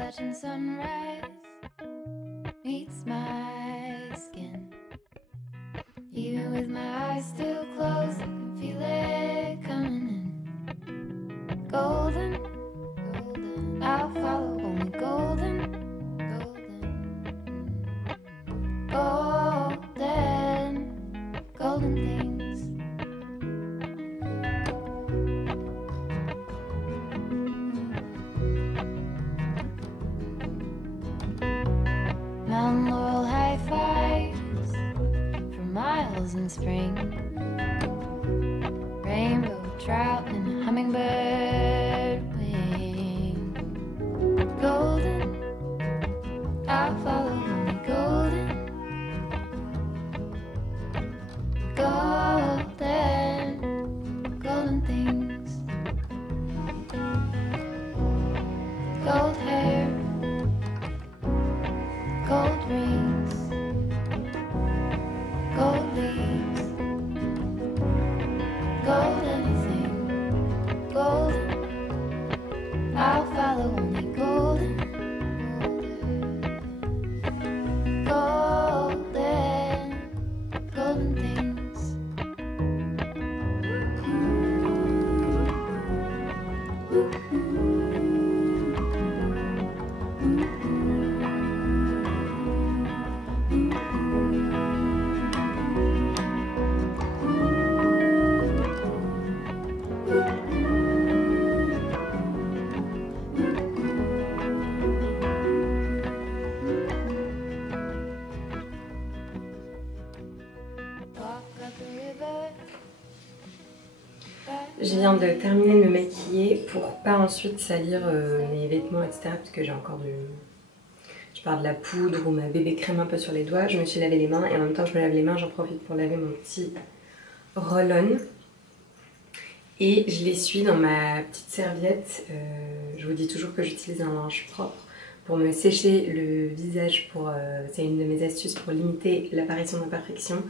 Appalachian sunrise meets my skin. Even with my eyes still closed, I can feel it coming in. Golden, golden, I'll follow only golden, golden, golden, golden things. Mountain laurel high fives for miles in spring. Rainbow trout and a hummingbird wing. Golden, I'll follow only golden, golden, golden things. Gold hair, gold rings, gold leaves, gold anything, golden, I'll follow only golden, golden, golden things. Je viens de terminer de me maquiller pour pas ensuite salir mes vêtements, etc. Parce que j'ai encore je parle de la poudre ou ma bébé crème un peu sur les doigts. Je me suis lavé les mains et en même temps que je me lave les mains, j'en profite pour laver mon petit roll-on. Et je l'essuie dans ma petite serviette. Je vous dis toujours que j'utilise un linge propre pour me sécher le visage. C'est une de mes astuces pour limiter l'apparition d'imperfections.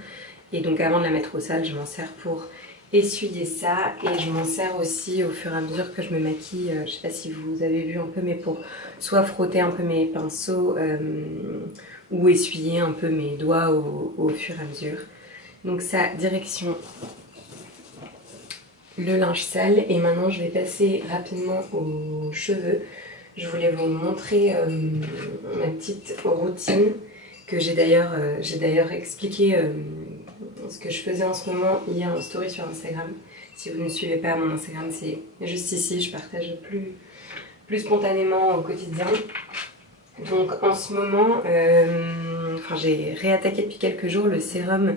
Et donc avant de la mettre au sale, je m'en sers pour essuyer ça, et je m'en sers aussi au fur et à mesure que je me maquille. Je sais pas si vous avez vu un peu, mais pour soit frotter un peu mes pinceaux ou essuyer un peu mes doigts au fur et à mesure. Donc ça, direction le linge sale. Et maintenant je vais passer rapidement aux cheveux. Je voulais vous montrer ma petite routine que j'ai d'ailleurs expliqué ce que je faisais en ce moment hier en story sur Instagram. Si vous ne me suivez pas, mon Instagram c'est juste ici, je partage plus spontanément au quotidien. Donc en ce moment, j'ai réattaqué depuis quelques jours le sérum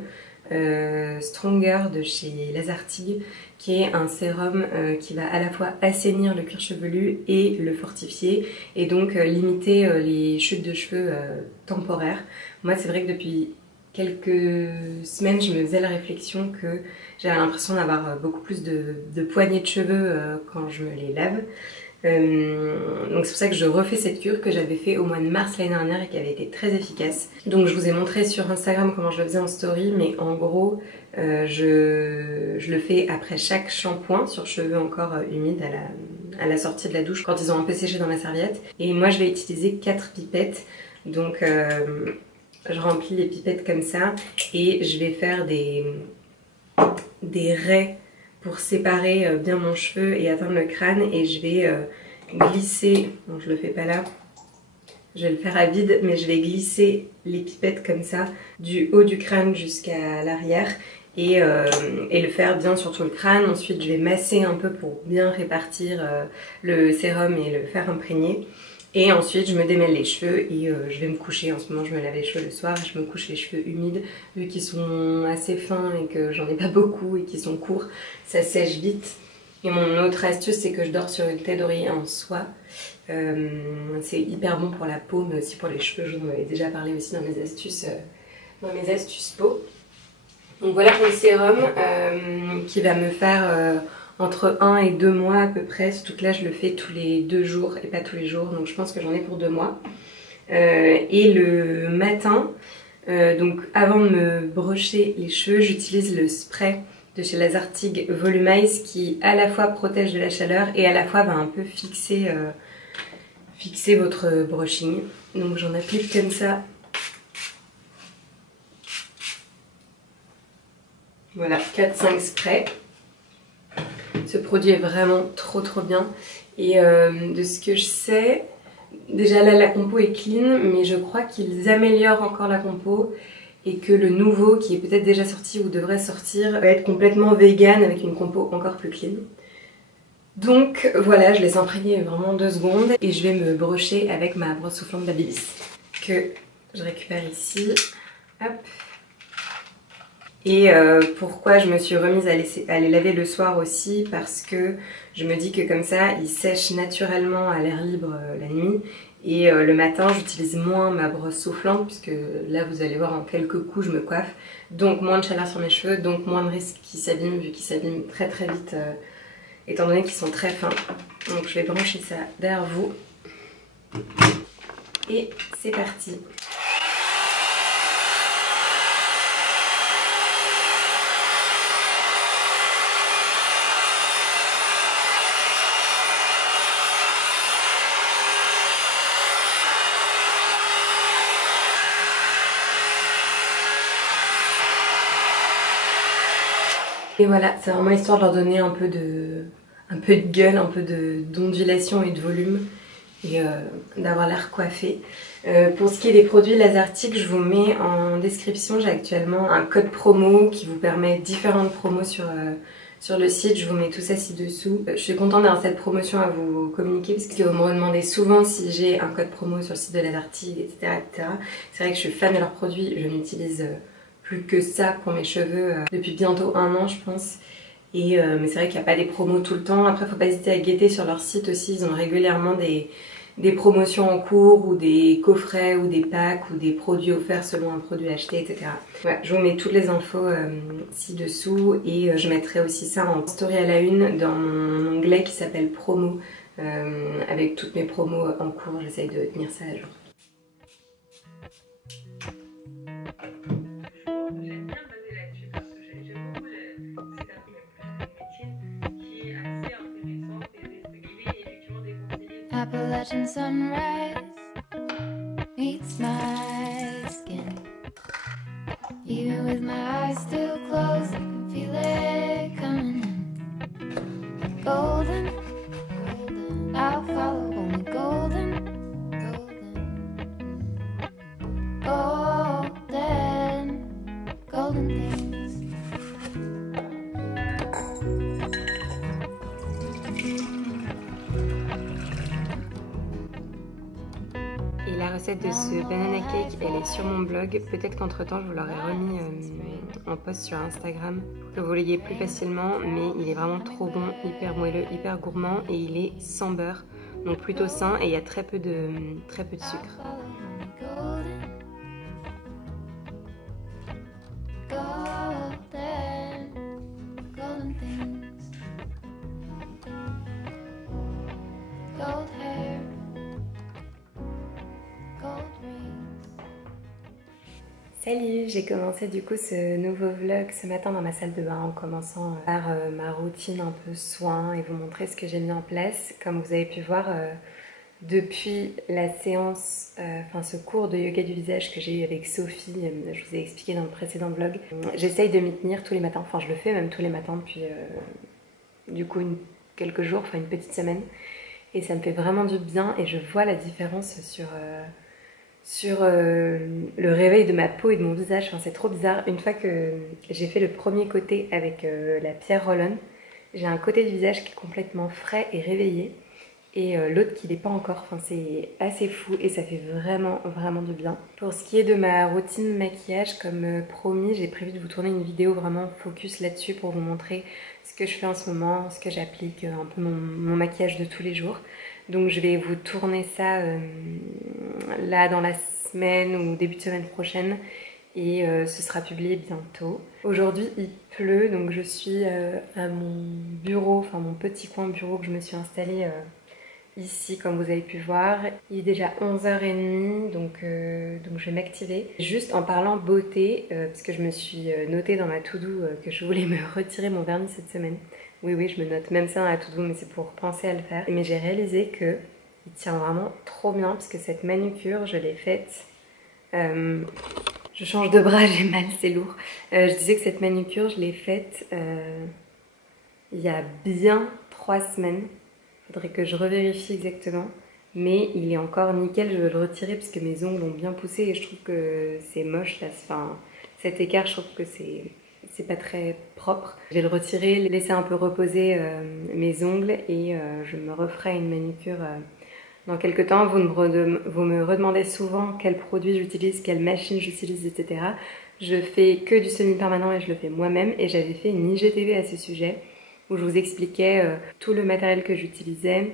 Stronger de chez Lazartigue, qui est un sérum qui va à la fois assainir le cuir chevelu et le fortifier, et donc limiter les chutes de cheveux temporaires. Moi c'est vrai que depuis quelques semaines je me faisais la réflexion que j'avais l'impression d'avoir beaucoup plus de poignées de cheveux quand je me les lave. Donc c'est pour ça que je refais cette cure que j'avais fait au mois de mars l'année dernière et qui avait été très efficace. Donc je vous ai montré sur Instagram comment je le faisais en story, mais en gros je le fais après chaque shampoing sur cheveux encore humides à la sortie de la douche quand ils ont un peu séché dans la serviette. Et moi je vais utiliser 4 pipettes, donc je remplis les pipettes comme ça et je vais faire des raies pour séparer bien mon cheveu et atteindre le crâne, et je vais glisser, bon je le fais pas là, je vais le faire à vide, mais je vais glisser les pipettes comme ça du haut du crâne jusqu'à l'arrière et le faire bien sur tout le crâne. Ensuite je vais masser un peu pour bien répartir le sérum et le faire imprégner. Et ensuite je me démêle les cheveux et je vais me coucher. En ce moment je me lave les cheveux le soir et je me couche les cheveux humides. Vu qu'ils sont assez fins et que j'en ai pas beaucoup et qu'ils sont courts, ça sèche vite. Et mon autre astuce, c'est que je dors sur une tête d'oreiller en soie. C'est hyper bon pour la peau mais aussi pour les cheveux. Je vous en avais déjà parlé aussi dans mes astuces peau. Donc voilà pour le sérum qui va me faire entre 1 et 2 mois à peu près, surtout que là je le fais tous les 2 jours et pas tous les jours, donc je pense que j'en ai pour 2 mois. Et le matin, donc avant de me brosser les cheveux, j'utilise le spray de chez Lazartigue Volumize qui à la fois protège de la chaleur et à la fois va un peu fixer fixer votre brushing. Donc j'en applique comme ça. Voilà, 4-5 sprays. Ce produit est vraiment trop bien. Et de ce que je sais, déjà là la compo est clean, mais je crois qu'ils améliorent encore la compo et que le nouveau qui est peut-être déjà sorti ou devrait sortir va être complètement vegan avec une compo encore plus clean. Donc voilà, je laisse imprégner vraiment 2 secondes et je vais me brosser avec ma brosse soufflante Babyliss que je récupère ici. Hop. Et pourquoi je me suis remise à les laver le soir aussi, parce que je me dis que comme ça ils sèchent naturellement à l'air libre la nuit, et le matin j'utilise moins ma brosse soufflante puisque là vous allez voir en quelques coups je me coiffe, donc moins de chaleur sur mes cheveux, donc moins de risque qu'ils s'abîment vu qu'ils s'abîment très vite étant donné qu'ils sont très fins. Donc je vais brancher ça derrière vous et c'est parti. Et voilà, c'est vraiment histoire de leur donner un peu de gueule, un peu d'ondulation et de volume et d'avoir l'air coiffé. Pour ce qui est des produits Lazertic, je vous mets en description, j'ai actuellement un code promo qui vous permet différentes promos sur le site, je vous mets tout ça ci-dessous. Je suis contente d'avoir cette promotion à vous communiquer parce que vous me demandez souvent si j'ai un code promo sur le site de Lazertic, etc. C'est vrai que je suis fan de leurs produits, je n'utilise plus que ça pour mes cheveux depuis bientôt 1 an je pense. Et, mais c'est vrai qu'il n'y a pas des promos tout le temps. Après faut pas hésiter à guetter sur leur site aussi, ils ont régulièrement des promotions en cours ou des coffrets ou des packs ou des produits offerts selon un produit acheté, etc. Voilà, je vous mets toutes les infos ci-dessous et je mettrai aussi ça en story à la une dans mon onglet qui s'appelle promo avec toutes mes promos en cours, j'essaye de tenir ça à jour. Appalachian sunrise meets my skin. Even with my eyes still closed, I can feel it coming in. Golden, golden, I'll follow only golden, golden, golden, golden things. Et la recette de ce banana cake, elle est sur mon blog. Peut-être qu'entre temps, je vous l'aurai remis en post sur Instagram pour que vous l'ayez plus facilement. Mais il est vraiment trop bon, hyper moelleux, hyper gourmand et il est sans beurre, donc plutôt sain et il y a très peu de sucre. Salut, j'ai commencé du coup ce nouveau vlog ce matin dans ma salle de bain en commençant par ma routine un peu soin et vous montrer ce que j'ai mis en place. Comme vous avez pu voir depuis la séance, ce cours de yoga du visage que j'ai eu avec Sophie, je vous ai expliqué dans le précédent vlog, j'essaye de m'y tenir tous les matins, enfin je le fais même tous les matins depuis du coup quelques jours, enfin une petite semaine et ça me fait vraiment du bien et je vois la différence sur le réveil de ma peau et de mon visage. Enfin, c'est trop bizarre. Une fois que j'ai fait le premier côté avec la pierre roll-on, j'ai un côté du visage qui est complètement frais et réveillé et l'autre qui l'est pas encore. Enfin, c'est assez fou et ça fait vraiment du bien. Pour ce qui est de ma routine maquillage, comme promis, j'ai prévu de vous tourner une vidéo vraiment focus là-dessus pour vous montrer ce que je fais en ce moment, ce que j'applique, un peu mon maquillage de tous les jours. Donc je vais vous tourner ça là dans la semaine ou début de semaine prochaine et ce sera publié bientôt. Aujourd'hui il pleut donc je suis à mon bureau, enfin mon petit coin bureau que je me suis installée ici comme vous avez pu voir. Il est déjà 11h30 donc je vais m'activer. Juste en parlant beauté, parce que je me suis notée dans ma to-do que je voulais me retirer mon vernis cette semaine. Oui, je me note même ça dans la to-do, mais c'est pour penser à le faire. Mais j'ai réalisé que Il tient vraiment trop bien parce que cette manucure, je l'ai faite... je change de bras, j'ai mal, c'est lourd. Je disais que cette manucure, je l'ai faite il y a bien 3 semaines. Il faudrait que je revérifie exactement. Mais il est encore nickel, je vais le retirer parce que mes ongles ont bien poussé et je trouve que c'est moche là. Enfin, cet écart, je trouve que c'est pas très propre. Je vais le retirer, laisser un peu reposer mes ongles et je me referai une manucure dans quelques temps. Vous me redemandez souvent quel produit j'utilise, quelle machine j'utilise, etc. Je fais que du semi-permanent et je le fais moi-même et j'avais fait une IGTV à ce sujet où je vous expliquais tout le matériel que j'utilisais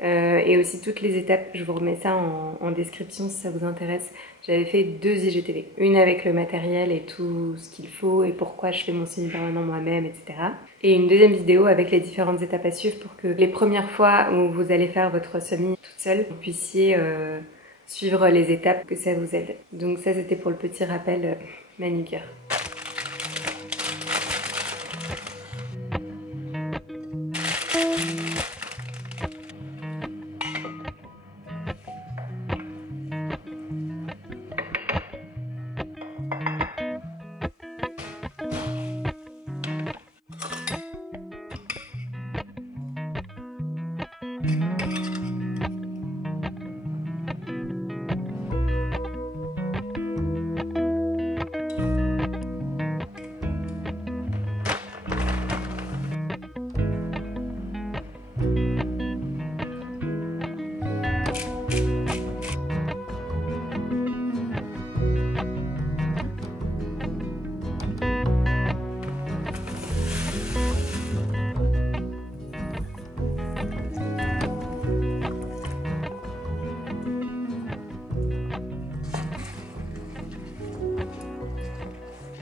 et aussi toutes les étapes. Je vous remets ça en description si ça vous intéresse. J'avais fait 2 IGTV, une avec le matériel et tout ce qu'il faut et pourquoi je fais mon semi-permanent moi-même, etc. Et une deuxième vidéo avec les différentes étapes à suivre pour que les premières fois où vous allez faire votre semi toute seule, vous puissiez suivre les étapes, que ça vous aide. Donc ça c'était pour le petit rappel manucure.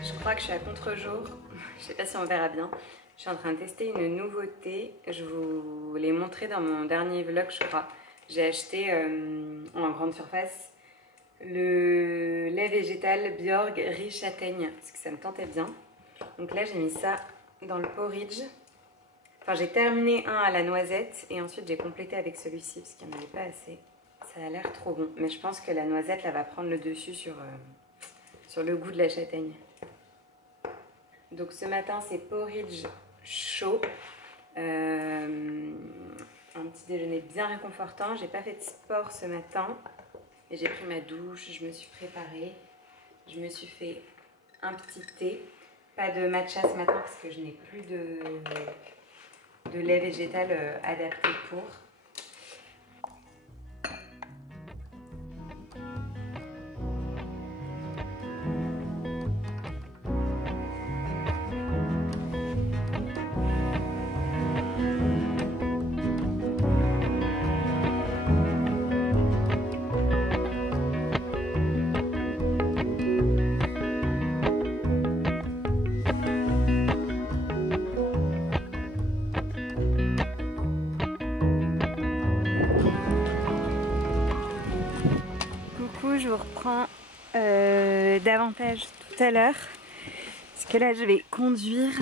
Je crois que je suis à contre-jour, je sais pas si on verra bien. Je suis en train de tester une nouveauté, je vous l'ai montré dans mon dernier vlog je crois. J'ai acheté en grande surface le lait végétal Bjorg riz châtaigne parce que ça me tentait bien. Donc là j'ai mis ça dans le porridge. Enfin j'ai terminé un à la noisette et ensuite j'ai complété avec celui-ci parce qu'il n'y en avait pas assez. Ça a l'air trop bon, mais je pense que la noisette là va prendre le dessus sur le goût de la châtaigne. Donc ce matin c'est porridge chaud, un petit déjeuner bien réconfortant. J'ai pas fait de sport ce matin et j'ai pris ma douche, je me suis préparée, je me suis fait un petit thé, pas de matcha ce matin parce que je n'ai plus de lait végétal adapté pour. Je vous reprends davantage tout à l'heure parce que là je vais conduire,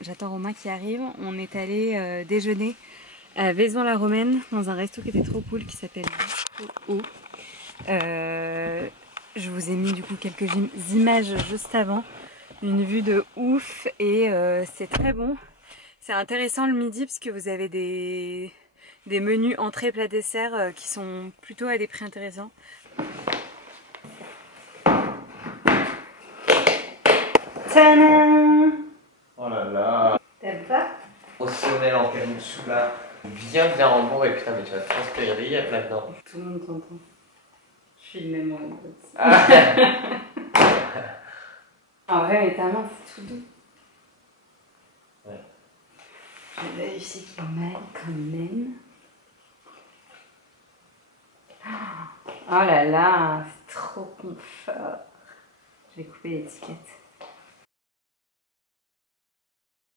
j'attends Romain qui arrive. On est allé déjeuner à Vaison-la-Romaine dans un resto qui était trop cool qui s'appelle O. Je vous ai mis du coup quelques images juste avant, une vue de ouf et c'est très bon. C'est intéressant le midi parce que vous avez des menus entrée plat dessert qui sont plutôt à des prix intéressants. Tadam! Oh là là! T'aimes pas? Au sommet en caoutchouc là, bien rembourré et putain mais tu vas transpirer là-dedans. Tout le monde t'entend. Je suis le même en Ah. En vrai mais ta main c'est tout doux. Ouais. Je vais vérifier qu'il m'aille quand même. Oh là là, c'est trop confort. Je vais couper l'étiquette.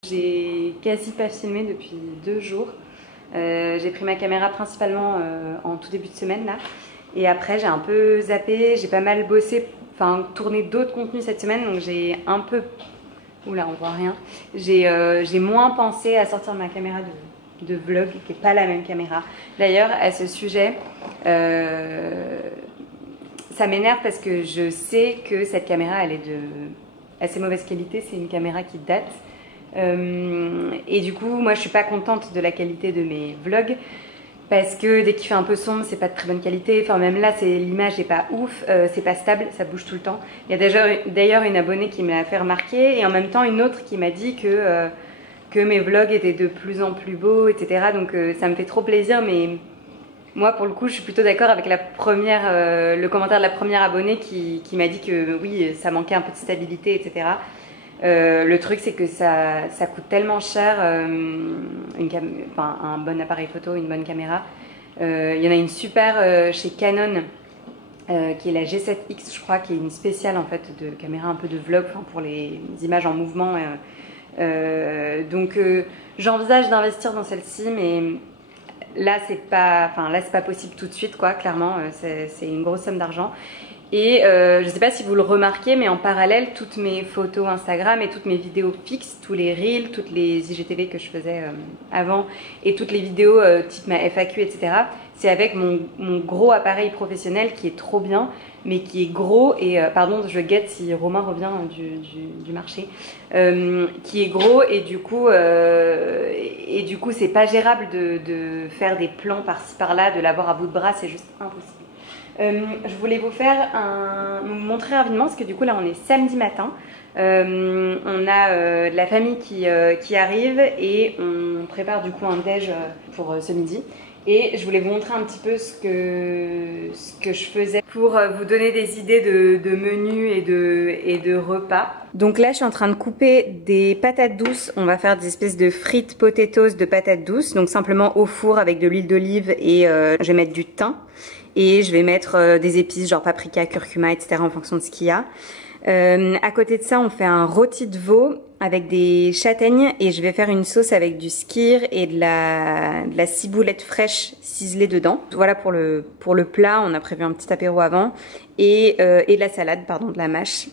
J'ai quasi pas filmé depuis 2 jours. J'ai pris ma caméra principalement en tout début de semaine là. Et après j'ai un peu zappé, j'ai pas mal bossé, enfin tourné d'autres contenus cette semaine. Donc j'ai un peu... Oula on voit rien. J'ai moins pensé à sortir ma caméra vlog qui n'est pas la même caméra. D'ailleurs, à ce sujet, ça m'énerve parce que je sais que cette caméra, elle est de assez mauvaise qualité. C'est une caméra qui date. Et du coup, moi, je suis pas contente de la qualité de mes vlogs. Parce que dès qu'il fait un peu sombre, c'est pas de très bonne qualité. Enfin, même là, l'image n'est pas ouf, c'est pas stable, ça bouge tout le temps. Il y a d'ailleurs une abonnée qui me l'a fait remarquer et en même temps une autre qui m'a dit que mes vlogs étaient de plus en plus beaux, etc. Donc ça me fait trop plaisir, mais moi, pour le coup, je suis plutôt d'accord avec le commentaire de la première abonnée qui m'a dit que oui, ça manquait un peu de stabilité, etc. Le truc c'est que ça coûte tellement cher, un bon appareil photo, une bonne caméra. Il y en a une super chez Canon qui est la G7X je crois, qui est une spéciale en fait de caméra un peu de vlog, pour les images en mouvement. Donc j'envisage d'investir dans celle-ci, mais là c'est pas possible tout de suite quoi, clairement. C'est une grosse somme d'argent. Et je ne sais pas si vous le remarquez, mais en parallèle, toutes mes photos Instagram et toutes mes vidéos fixes, tous les reels, toutes les IGTV que je faisais avant et toutes les vidéos type ma FAQ, etc. C'est avec mon gros appareil professionnel qui est trop bien, mais qui est gros et pardon, je guette si Romain revient du marché, qui est gros et du coup c'est pas gérable de faire des plans par-ci par-là, de l'avoir à bout de bras, c'est juste impossible. Je voulais vous montrer rapidement parce que du coup là on est samedi matin, on a de la famille qui arrive et on prépare du coup un déj pour ce midi. Et je voulais vous montrer un petit peu ce que je faisais pour vous donner des idées de menus et de repas. Donc là je suis en train de couper des patates douces. On va faire des espèces de frites potatoes de patates douces, donc simplement au four avec de l'huile d'olive et je vais mettre du thym. Et je vais mettre des épices genre paprika, curcuma, etc. en fonction de ce qu'il y a. À côté de ça, on fait un rôti de veau avec des châtaignes et je vais faire une sauce avec du skyr et de la ciboulette fraîche ciselée dedans. Voilà pour le plat. On a prévu un petit apéro avant et de la salade, pardon, de la mâche.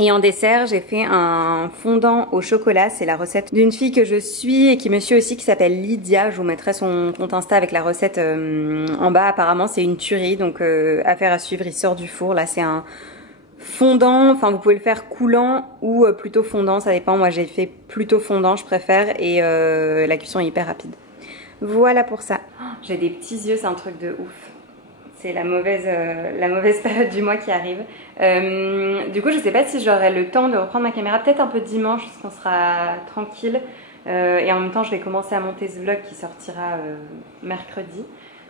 Et en dessert, j'ai fait un fondant au chocolat. C'est la recette d'une fille que je suis et qui me suit aussi, qui s'appelle Lydia. Je vous mettrai son compte Insta avec la recette en bas. Apparemment, c'est une tuerie, donc affaire à suivre. Il sort du four. Là, c'est un fondant. Enfin, vous pouvez le faire coulant ou plutôt fondant. Ça dépend. Moi, j'ai fait plutôt fondant, je préfère. Et la cuisson est hyper rapide. Voilà pour ça. Oh, j'ai des petits yeux, c'est un truc de ouf. C'est la mauvaise période du mois qui arrive. Du coup, je sais pas si j'aurai le temps de reprendre ma caméra. Peut-être un peu dimanche, parce qu'on sera tranquille. Et en même temps, je vais commencer à monter ce vlog qui sortira mercredi.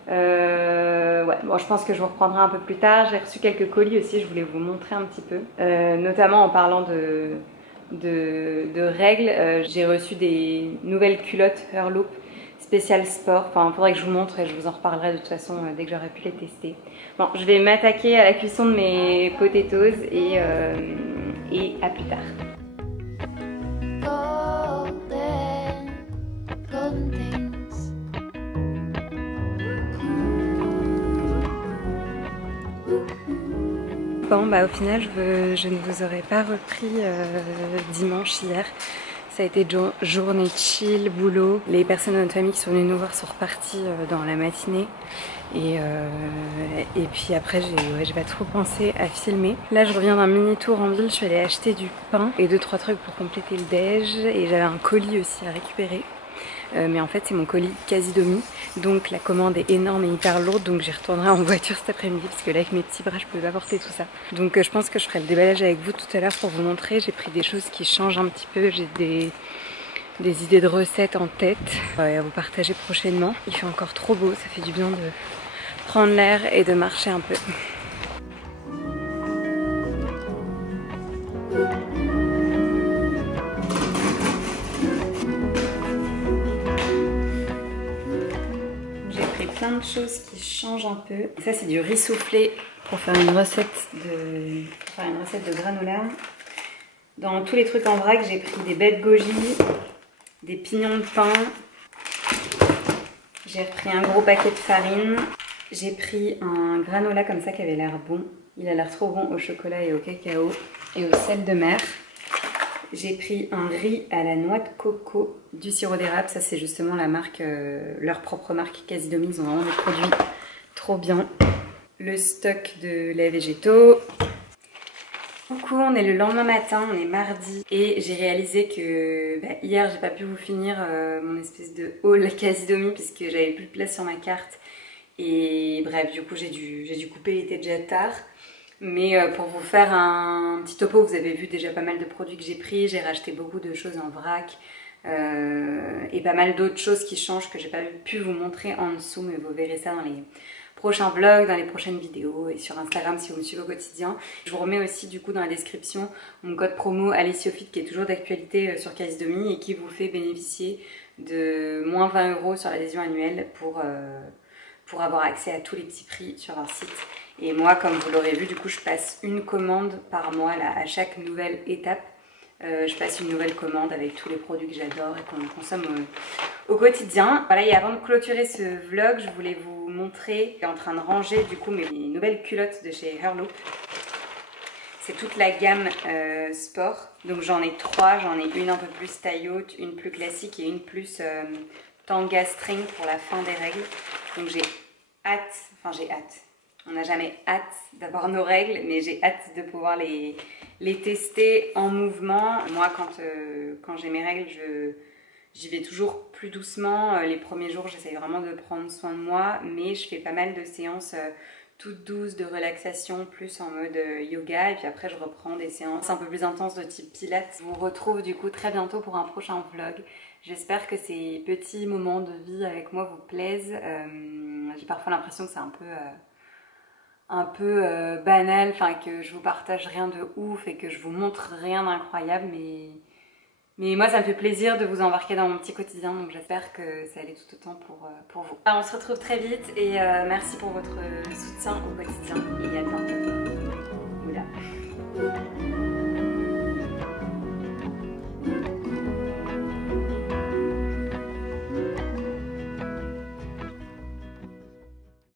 Ouais, bon, je pense que je vous reprendrai un peu plus tard. J'ai reçu quelques colis aussi, je voulais vous montrer un petit peu. Notamment en parlant de règles, j'ai reçu des nouvelles culottes Hurloop spécial sport. Enfin, il faudrait que je vous montre et je vous en reparlerai de toute façon dès que j'aurai pu les tester. Bon, je vais m'attaquer à la cuisson de mes potatoes et à plus tard. Golden things. Bon, bah au final, je ne vous aurais pas repris dimanche hier. Ça a été journée chill, boulot. Les personnes de notre famille qui sont venues nous voir sont reparties dans la matinée. Et puis après, j'ai pas trop pensé à filmer. Là, je reviens d'un mini tour en ville. Je suis allée acheter du pain et 2-3 trucs pour compléter le déj. Et j'avais un colis aussi à récupérer. Mais en fait, c'est mon colis quasi-demi. Donc la commande est énorme et hyper lourde. Donc j'y retournerai en voiture cet après-midi parce que là, avec mes petits bras, je peux pas porter tout ça. Donc je pense que je ferai le déballage avec vous tout à l'heure pour vous montrer. J'ai pris des choses qui changent un petit peu. J'ai des idées de recettes en tête à vous partager prochainement. Il fait encore trop beau. Ça fait du bien de prendre l'air et de marcher un peu. Plein de choses qui changent un peu. Ça c'est du riz soufflé pour faire une recette de granola. Dans tous les trucs en vrac, j'ai pris des baies de goji, des pignons de pain. J'ai repris un gros paquet de farine. J'ai pris un granola comme ça qui avait l'air bon. Il a l'air trop bon au chocolat et au cacao et au sel de mer. J'ai pris un riz à la noix de coco, du sirop d'érable. Ça, c'est justement la marque, leur propre marque Casidomi. Ils ont vraiment des produits trop bien. Le stock de lait végétaux. Coucou, on est le lendemain matin, on est mardi et j'ai réalisé que hier j'ai pas pu vous finir mon espèce de haul Casidomi puisque j'avais plus de place sur ma carte et bref du coup j'ai dû couper, il était déjà tard. Mais pour vous faire un petit topo, vous avez vu déjà pas mal de produits que j'ai pris, j'ai racheté beaucoup de choses en vrac et pas mal d'autres choses qui changent que j'ai pas pu vous montrer en dessous, mais vous verrez ça dans les prochains vlogs, dans les prochaines vidéos et sur Instagram si vous me suivez au quotidien. Je vous remets aussi du coup dans la description mon code promo ALECIOFIT qui est toujours d'actualité sur Casidomi et qui vous fait bénéficier de moins 20 € sur l'adhésion annuelle pour avoir accès à tous les petits prix sur leur site. Et moi, comme vous l'aurez vu, du coup je passe une commande par mois là, à chaque nouvelle étape. Je passe une nouvelle commande avec tous les produits que j'adore et qu'on consomme au quotidien. Voilà, et avant de clôturer ce vlog, je voulais vous montrer, je suis en train de ranger du coup mes nouvelles culottes de chez Herloop. C'est toute la gamme sport. Donc j'en ai 3, j'en ai une un peu plus taille haute, une plus classique et une plus tanga string pour la fin des règles. Donc j'ai hâte. On n'a jamais hâte d'avoir nos règles, mais j'ai hâte de pouvoir les tester en mouvement. Moi, quand j'ai mes règles, j'y vais toujours plus doucement. Les premiers jours, j'essaye vraiment de prendre soin de moi, mais je fais pas mal de séances toutes douces de relaxation, plus en mode yoga. Et puis après, je reprends des séances un peu plus intenses de type pilates. Je vous retrouve du coup très bientôt pour un prochain vlog. J'espère que ces petits moments de vie avec moi vous plaisent. J'ai parfois l'impression que c'est un peu banal, enfin que je vous partage rien de ouf et que je vous montre rien d'incroyable, mais moi ça me fait plaisir de vous embarquer dans mon petit quotidien, donc j'espère que ça allait tout autant pour vous. Alors, on se retrouve très vite et merci pour votre soutien au quotidien et à bientôt. Oula.